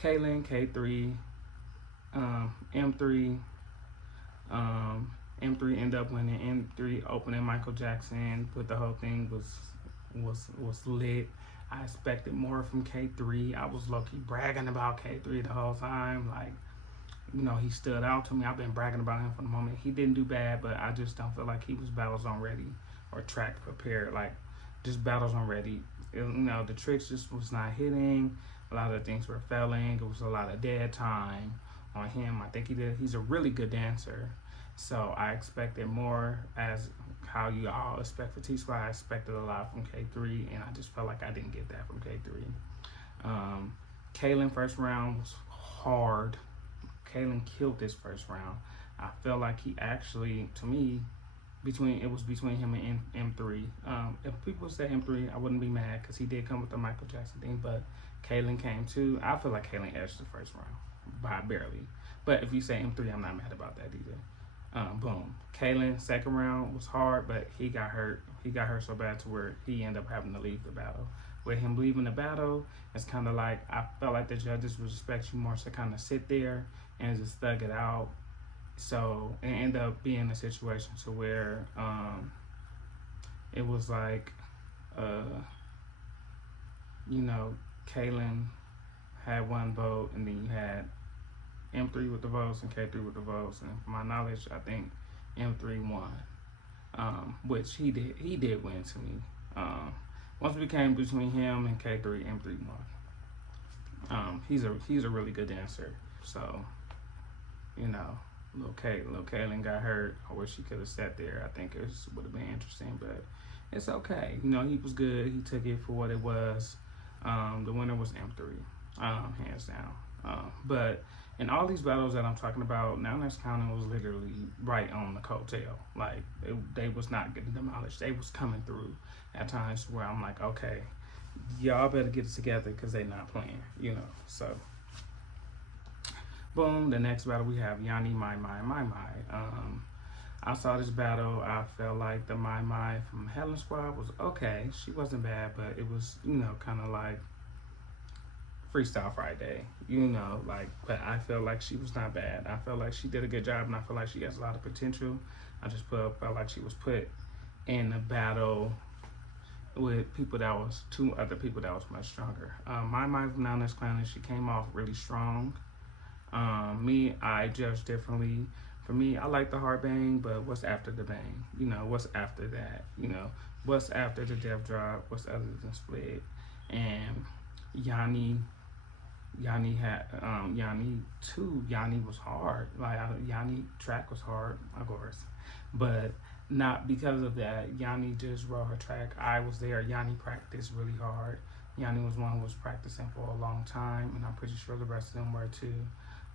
Kaylin, K3, M3. M3 ended up winning. M3 opening Michael Jackson, but the whole thing was lit. I expected more from K3. I was low key bragging about K3 the whole time. Like, he stood out to me. I've been bragging about him from the moment. He didn't do bad, but I just don't feel like he was BATTLEZONE ready or track prepared. Like, just BATTLEZONE ready. The tricks just was not hitting. A lot of things were failing. It was a lot of dead time on him. I think he's a really good dancer. So I expected more, as how you all expect for T Squad. I expected a lot from K3, and I just felt like I didn't get that from K3. Kaylin first round was hard. Kaylin killed this first round. I felt like he actually, to me, it was between him and M3. If people say M3, I wouldn't be mad because he did come with the Michael Jackson thing, but Kaylin came too. I feel like Kaylin edged the first round by barely. But if you say M3, I'm not mad about that either. Boom. Kaylin, second round was hard, but he got hurt. He got hurt so bad to where he ended up having to leave the battle. With him leaving the battle, it's kind of like, I felt like the judges would expect you more to kind of sit there and just thug it out. So it ended up being a situation to where it was like, Kaylin had one vote, and then you had M3 with the votes and K3 with the votes, and from my knowledge, I think M3 won, which he did win to me. Once it became between him and K3, M3 won. He's a really good dancer, so little Kaylin got hurt. I wish he could have sat there. I think it would have been interesting, but it's okay. He was good. He took it for what it was. The winner was M3, hands down. But in all these battles that I'm talking about, Now Next Counting was literally right on the coattail. Like, they was not getting demolished. They was coming through at times where I'm like, okay, y'all better get it together because they not playing, So, boom, the next battle we have Yanni, My. I saw this battle. I felt like the My from Helen Squad was okay. She wasn't bad, but it was, kind of like Freestyle Friday, but I felt like she was not bad. I felt like she did a good job, and I feel like she has a lot of potential. I just felt like she was put in a battle with two other people that was much stronger. My from Now Next Clown, she came off really strong. Me, I judge differently. For me, I like the hard bang, but what's after the bang? What's after that? What's after the death drop? What's other than split? And Yanni had Yanni was hard. Like, Yanni track was hard, of course, but not because of that. Yanni just wrote her track. I was there. Yanni practiced really hard. Yanni was one who was practicing for a long time, and I'm pretty sure the rest of them were too.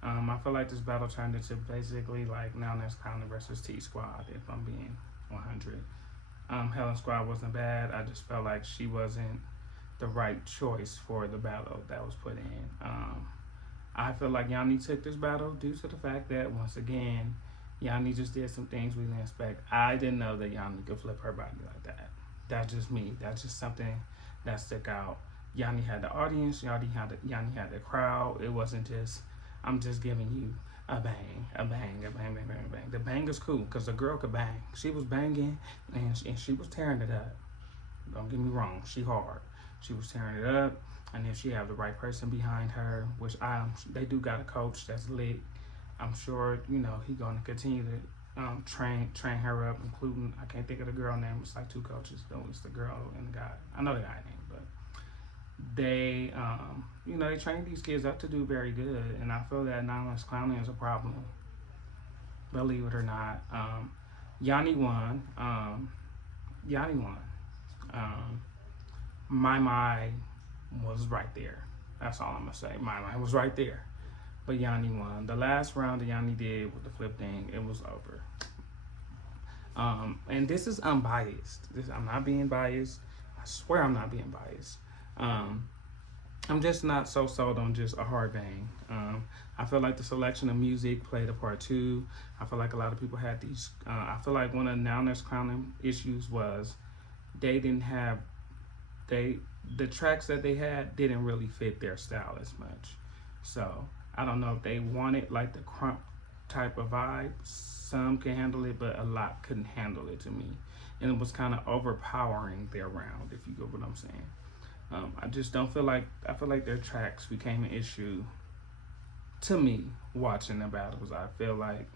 I feel like this battle turned into basically like Now Next Counting versus T Squad, if I'm being 100. Helen Squad wasn't bad. I just felt like she wasn't the right choice for the battle that was put in. I feel like Yanni took this battle due to the fact that, once again, Yanni just did some things we didn't expect. I didn't know that Yanni could flip her body like that. That's just me. That's just something that stuck out. Yanni had the audience. Yanni had the crowd. It wasn't just, I'm just giving you a bang, a bang, a bang, bang, bang, bang. The bang is cool because the girl could bang. She was banging and she was tearing it up. Don't get me wrong. She hard. She was tearing it up, and if she have the right person behind her, which they do got a coach that's lit. I'm sure he gonna continue to train her up, including, I can't think of the girl name. It's like two coaches. Though it's the girl and the guy. I know the guy name, but they they train these kids up to do very good, and I feel that Now Next Clowning is a problem. Believe it or not, Yanni won. My was right there. That's all I'm gonna say. My was right there, but Yanni won. The last round that Yanni did with the flip thing, it was over. And this is unbiased. I'm not being biased. I swear I'm not being biased. I'm just not so sold on just a hard bang. I feel like the selection of music played a part too. I feel like a lot of people had these. I feel like one of Now Next Clowning issues was they didn't have the tracks that they had didn't really fit their style as much. So I don't know if they wanted like the crump type of vibe. Some can handle it, but a lot couldn't handle it to me, and it was kind of overpowering their round. If you get what I'm saying, I just don't feel like I feel like their tracks became an issue to me watching the battles. I feel like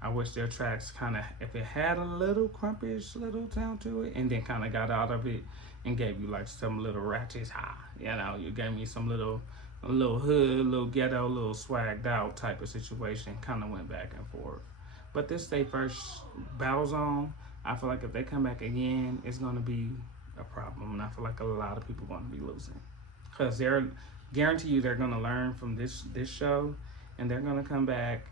I wish their tracks kind of, if it had a little crumpish little sound to it, and then kind of got out of it and gave you like some little ratchets high. You know, you gave me some little, a little hood, little ghetto, little swagged out type of situation. Kind of went back and forth. But this they first BATTLEZONE. I feel like if they come back again, it's gonna be a problem, and I feel like a lot of people gonna be losing, because they're guarantee you they're gonna learn from this show, and they're gonna come back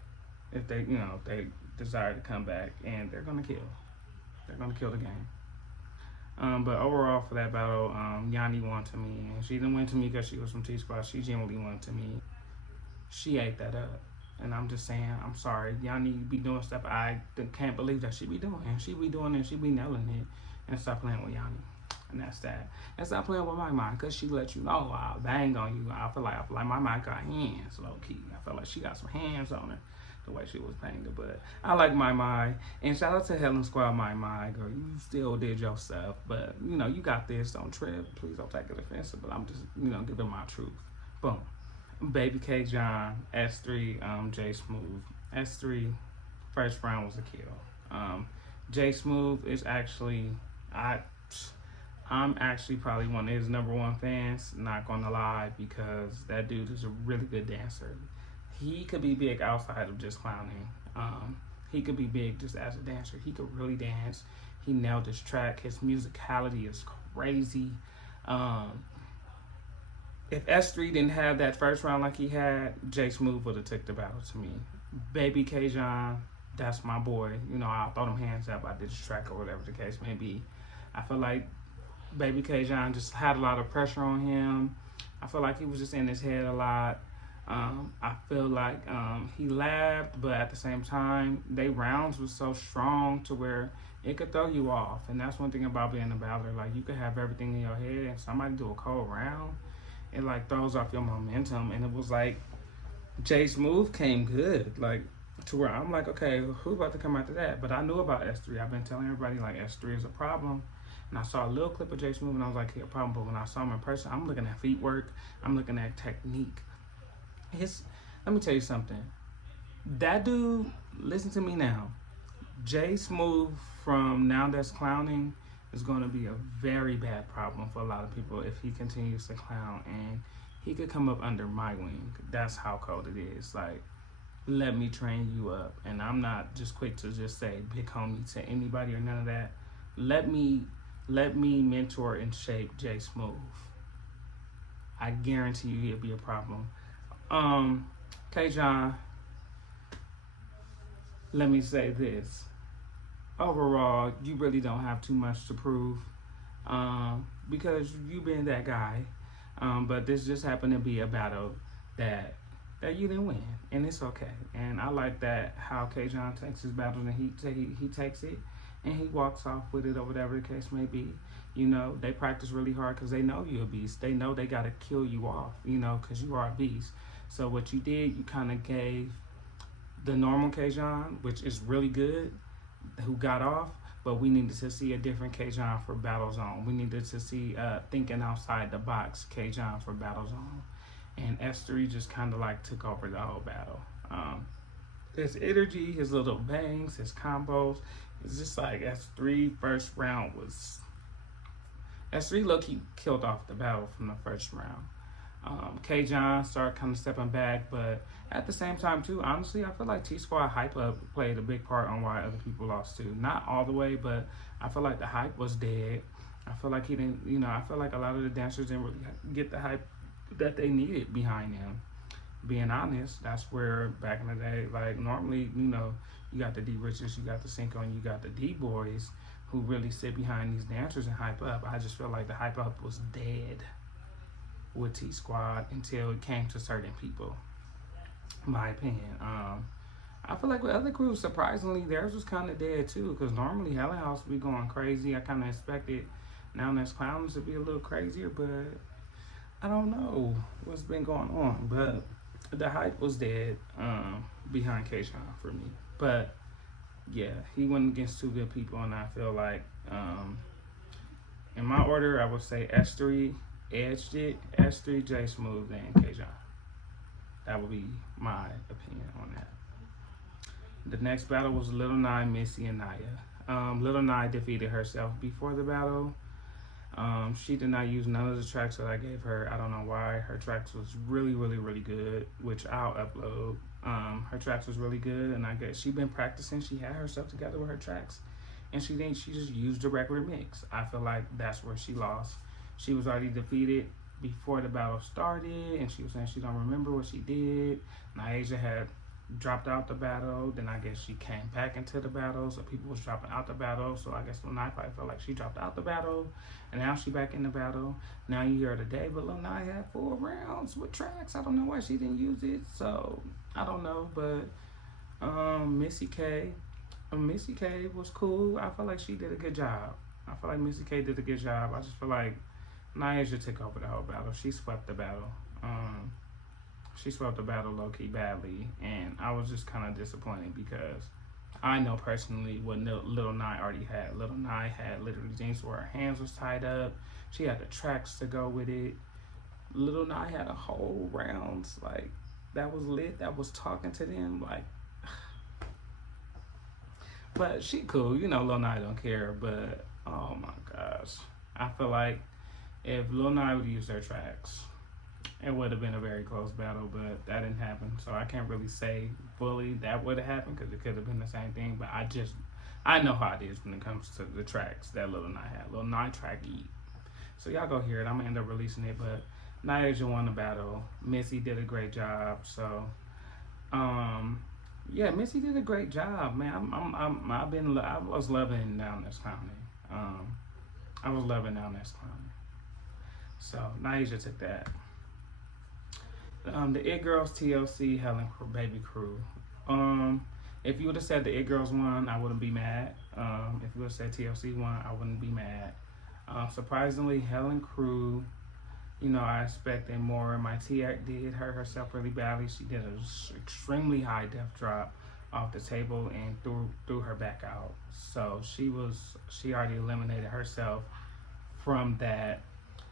if they, you know, if they desire to come back, and they're gonna kill. They're gonna kill the game. But overall for that battle, Yanni won to me, and she didn't win to me because she was from T Squad. She genuinely won to me. She ate that up, and I'm just saying, I'm sorry. Yanni be doing stuff I can't believe that she be doing, and she be doing it, she be nailing it, and stop playing with Yanni. And that's that. And stop playing with my mind, because she let you know I'll bang on you. I feel like my mind got hands, low key. I feel like she got some hands on her, the way she was banging. But I like my mind. And shout out to Helen Squad, my girl. You still did your stuff. But, you know, you got this. Don't trip. Please don't take it offensive. But I'm just, you know, giving my truth. Boom. Baby K John, S3, J Smooth. S3, first round was a kill. J Smooth is actually, I'm actually probably one of his #1 fans, not gonna lie, because that dude is a really good dancer. He could be big outside of just clowning. He could be big just as a dancer. He could really dance. He nailed his track. His musicality is crazy. If S3 didn't have that first round like he had, J Smooth would have took the battle to me. Baby K John, that's my boy. You know, I'll throw them hands up. I did his track or whatever the case may be. I feel like Baby K John just had a lot of pressure on him. I feel like he was just in his head a lot. I feel like he laughed, but at the same time, they rounds was so strong to where it could throw you off. And that's one thing about being a battler. Like, you could have everything in your head, and somebody do a cold round, it like throws off your momentum. And it was like J Smooth came good, like to where I'm like, okay, who's about to come after that? But I knew about S3. I've been telling everybody like S3 is a problem. And I saw a little clip of J Smooth, and I was like, yeah, problem. But when I saw him in person, I'm looking at feet work. I'm looking at technique. Let me tell you something. That dude, listen to me now. J Smooth from Now That's Clowning is going to be a very bad problem for a lot of people if he continues to clown, and he could come up under my wing. That's how cold it is. Like, let me train you up. And I'm not just quick to just say big homie to anybody or none of that. Let me mentor and shape J Smooth. I guarantee you it'll be a problem. K John, let me say this. Overall, you really don't have too much to prove, because you've been that guy. But this just happened to be a battle that you didn't win, and it's okay. And I like that how K John takes his battles, and he takes it and he walks off with it, or whatever the case may be. You know, they practice really hard because they know you're a beast. They know they got to kill you off, you know, because you are a beast. So what you did, you kind of gave the normal K John, which is really good, who got off, but we needed to see a different K John for BATTLEZONE. We needed to see thinking outside the box K John for BATTLEZONE. And S3 just kind of like took over the whole battle. His energy, his little bangs, his combos, it's just like S3 first round was... S3 low-key killed off the battle from the first round. K John started kind of stepping back, but at the same time too, honestly, I feel like T Squad hype up played a big part on why other people lost too. Not all the way, but I feel like the hype was dead. I feel like he didn't, you know, I feel like a lot of the dancers didn't really get the hype that they needed behind him. Being honest, that's where back in the day, like normally, you know, you got the D Riches, you got the Cinco, and you got the D Boys who really sit behind these dancers and hype up. I just feel like the hype up was dead with T Squad until it came to certain people, in my opinion. I feel like with other crews, surprisingly, theirs was kind of dead too, because normally Hella House would be going crazy. I kind of expected Now That's Clowns to be a little crazier, but I don't know what's been going on. But The hype was dead behind K-Shine for me. But yeah, he went against two good people, and I feel like in my order, I would say S3 edged it, S3 J Smooth, and K-Shine. That would be my opinion on that. The next battle was Little Nye, Missy, and Naya. Little Nye defeated herself before the battle. She did not use none of the tracks that I gave her. I don't know why. Her tracks was really, really, really good, which I'll upload. Her tracks was really good, and I guess she been practicing. She had herself together with her tracks, and she just used the regular mix. I feel like that's where she lost. She was already defeated before the battle started, and she was saying she don't remember what she did. Naija had dropped out the battle, then I guess she came back into the battle, so people was dropping out the battle, so I guess Lil Nye probably felt like she dropped out the battle, and now she back in the battle. Now you hear her today, but Lil Nye had 4 rounds with tracks. I don't know why she didn't use it, so I don't know, but Missy K was cool. I feel like she did a good job. I feel like Missy K did a good job. I just feel like Naija took over the whole battle. She swept the battle. She swept the battle low-key badly, and I was just kind of disappointed because I know personally what Little Nye already had. Little Nye had literally things where her hands was tied up. She had the tracks to go with it. Little Nye had a whole rounds, like, that was lit, that was talking to them, like, but she cool, you know. Lil Nye don't care, but oh my gosh, I feel like if Lil Nye would use their tracks, it would have been a very close battle, but that didn't happen. So I can't really say fully that would have happened because it could have been the same thing. But I know how it is when it comes to the tracks that Lil Nye had. Lil Nye track eat. So y'all go hear it. I'm gonna end up releasing it, but Naija won the battle. Missy did a great job. So yeah, Missy did a great job, man. I was loving Down This Clowning. I was loving Down This Clowning. So Naija took that. The It Girls, TLC, Helen Baby Crew. If you would have said the It Girls won, I wouldn't be mad. If you would have said TLC won, I wouldn't be mad. Surprisingly, Helen Crew, you know, I expected more. My T did hurt herself really badly. She did an extremely high depth drop off the table and threw her back out. So she already eliminated herself from that.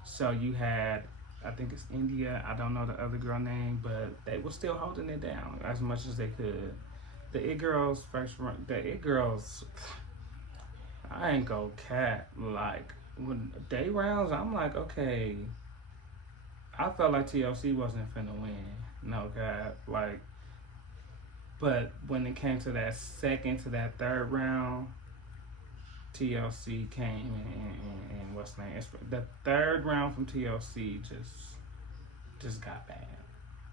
So you had, I think it's India. I don't know the other girl name, but they were still holding it down as much as they could. The It Girls I ain't go cat. Like, when day rounds, I'm like, okay. I felt like TLC wasn't finna win. No cap. Like, but when it came to that second to that third round, TLC came and what's the name? The third round from TLC just got bad,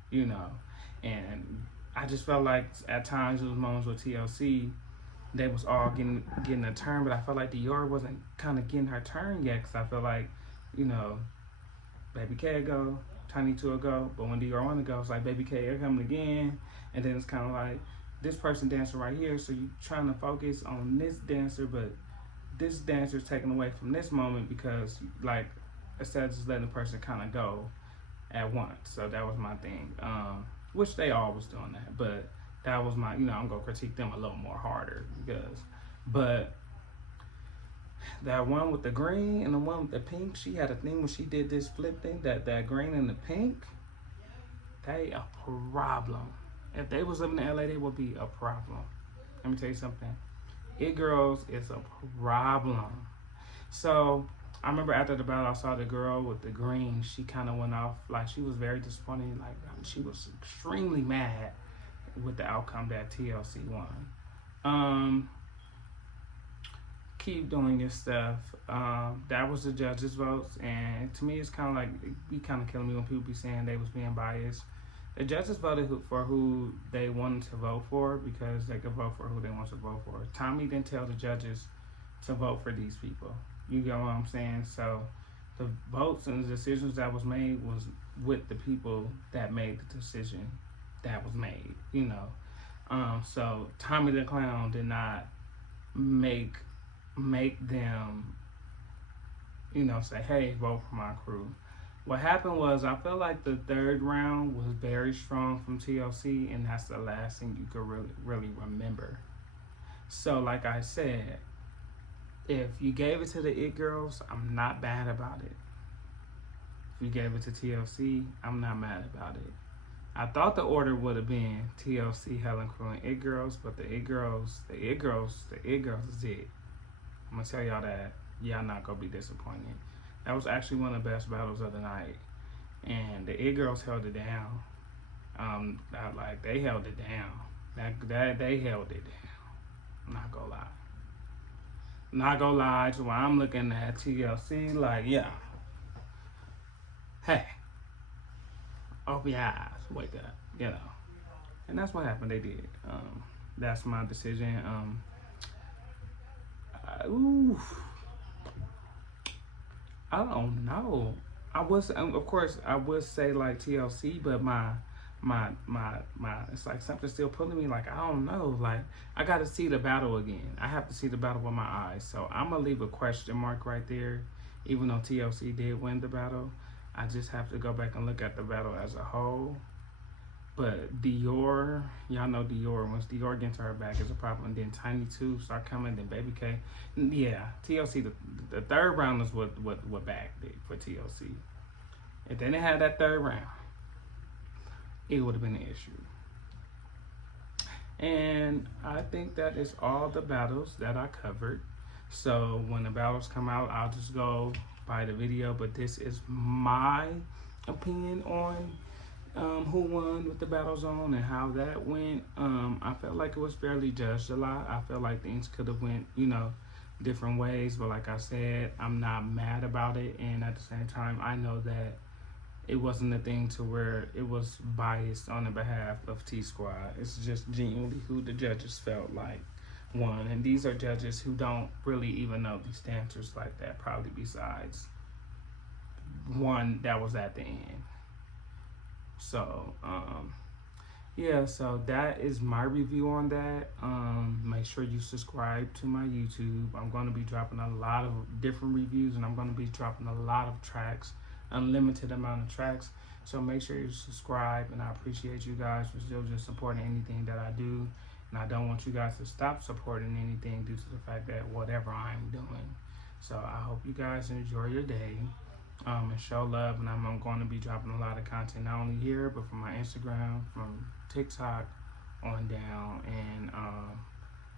you know. And I just felt like at times those moments with TLC, they was all getting a turn, but I felt like Dior wasn't kind of getting her turn yet, because I feel like, you know, Baby K go, Tiny 2 go, but when Dior want to go, it's like Baby K, you're coming again, and then it's kind of like this person dancing right here, so you trying to focus on this dancer, but this dancer is taken away from this moment because, like, instead of just letting the person kind of go at once. So that was my thing, which they always doing that, but that was my, you know, I'm gonna critique them a little more harder because, but that one with the green and the one with the pink, she had a thing when she did this flip thing, that green and the pink, they a problem. If they was living in LA, they would be a problem. Let me tell you something. It Girls is a problem. So I remember after the battle, I saw the girl with the green. She kind of went off, like, she was very disappointed. Like, she was extremely mad with the outcome that TLC won. Keep doing your stuff. That was the judges' votes, and to me, it's kind of like, it be kind of killing me when people be saying they was being biased. The judges voted for who they wanted to vote for because they could vote for who they want to vote for. Tommy didn't tell the judges to vote for these people. You get what I'm saying? So the votes and the decisions that was made was with the people that made the decision that was made, you know. So Tommy the Clown did not make them, you know, say, hey, vote for my crew. What happened was I felt like the third round was very strong from TLC, and that's the last thing you could really remember. So, like I said, if you gave it to the It Girls, I'm not bad about it. If you gave it to TLC, I'm not mad about it. I thought the order would have been TLC, Helen Crew, and It Girls, but the It Girls is it. I'm gonna tell y'all that. Y'all not gonna be disappointed. That was actually one of the best battles of the night, and the It Girls held it down. They held it down. They held it down. I'm not gonna lie. Not gonna lie to why I'm looking at TLC like, yeah. Hey, open your eyes, wake up, you know. And that's what happened. They did. That's my decision. Ooh, I don't know. Of course, I would say like TLC, but my it's like something still pulling me. Like, I don't know. Like, I got to see the battle again. I have to see the battle with my eyes. So I'm gonna leave a question mark right there. Even though TLC did win the battle, I just have to go back and look at the battle as a whole. But Dior, y'all know Dior. Once Dior gets her back is a problem. Then Tiny 2 start coming. Then Baby K. Yeah, TLC. The third round is what back did for TLC. If they didn't have that third round, it would have been an issue. And I think that is all the battles that I covered. So when the battles come out, I'll just go by the video. But this is my opinion on who won with the BATTLEZONE and how that went. I felt like it was fairly judged a lot. I felt like things could have went, different ways. But like I said, I'm not mad about it. And at the same time, I know that it wasn't a thing to where it was biased on the behalf of T-Squad. It's just genuinely who the judges felt like won. And these are judges who don't really even know these dancers like that, probably besides one that was at the end. So, yeah, so that is my review on that. Make sure you subscribe to my YouTube. I'm going to be dropping a lot of different reviews, and I'm going to be dropping a lot of tracks, unlimited amount of tracks. So make sure you subscribe, and I appreciate you guys for still just supporting anything that I do. And I don't want you guys to stop supporting anything due to the fact that whatever I'm doing. So I hope you guys enjoy your day. And show love, and I'm going to be dropping a lot of content not only here but from my Instagram, from TikTok on down, and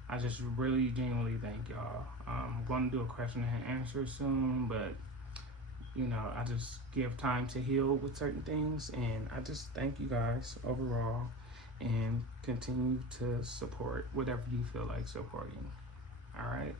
I just really genuinely thank y'all. I'm going to do a question and answer soon, but I just give time to heal with certain things, and I just thank you guys overall, and continue to support whatever you feel like supporting. All right.